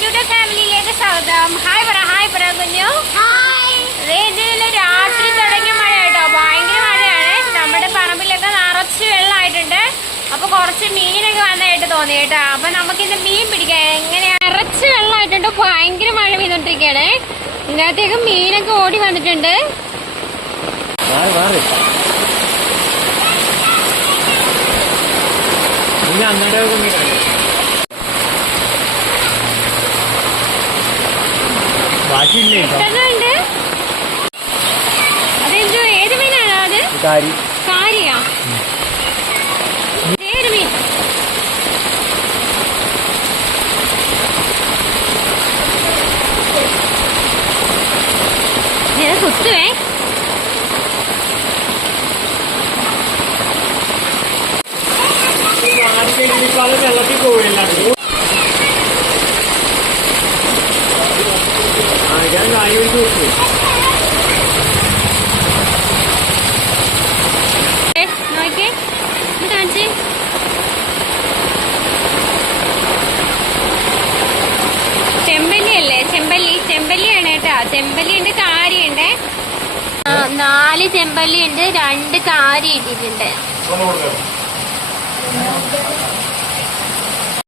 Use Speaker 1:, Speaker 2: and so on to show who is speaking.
Speaker 1: കുഞ്ഞുടെ ഫാമിലിയിലേക്ക് സ്വാഗതം. ഹായ് പറ ഹായ് പറ കുഞ്ഞു. ഇതിൽ രാത്രി തുടങ്ങിയ മഴ കേട്ടോ ഭയങ്കര മഴയാണ്. നമ്മുടെ പറമ്പിലൊക്കെ നിറച്ച് വെള്ളമായിട്ടുണ്ട്. അപ്പൊ കുറച്ച് മീനൊക്കെ വന്നതായിട്ട് തോന്നി കേട്ടോ. അപ്പൊ നമുക്കിന്ന് മീൻ പിടിക്കാം. എങ്ങനെയാ നിറച്ച് വെള്ളമായിട്ടുണ്ട്. ഭയങ്കര മഴ പെയ്തോണ്ടിരിക്കുകയാണ് ഇതിനകത്തേക്ക് മീനൊക്കെ ഓടി വന്നിട്ടുണ്ട്.
Speaker 2: അന്നേരം ബാക്കിയില്ലേ
Speaker 1: ഏത് മീനാണോ അത്?
Speaker 2: കാരി.
Speaker 1: കാരിയാ? കുത്തുവേ?
Speaker 2: വെള്ളത്തിൽ പോയില്ല കൊടുത്തു
Speaker 1: ഏ, നോക്കിയേ. കാണിച്ചേ. ചെമ്പല്ലി അല്ലേ ചെമ്പല്ലി ചെമ്പല്ലിയാണ് കേട്ടാ. ചെമ്പല്ലി ഉണ്ട് കാരി ഉണ്ട് ആ, നാല് ചെമ്പല്ലി ഉണ്ട് രണ്ട് കാരി ഇട്ടിട്ടുണ്ട്.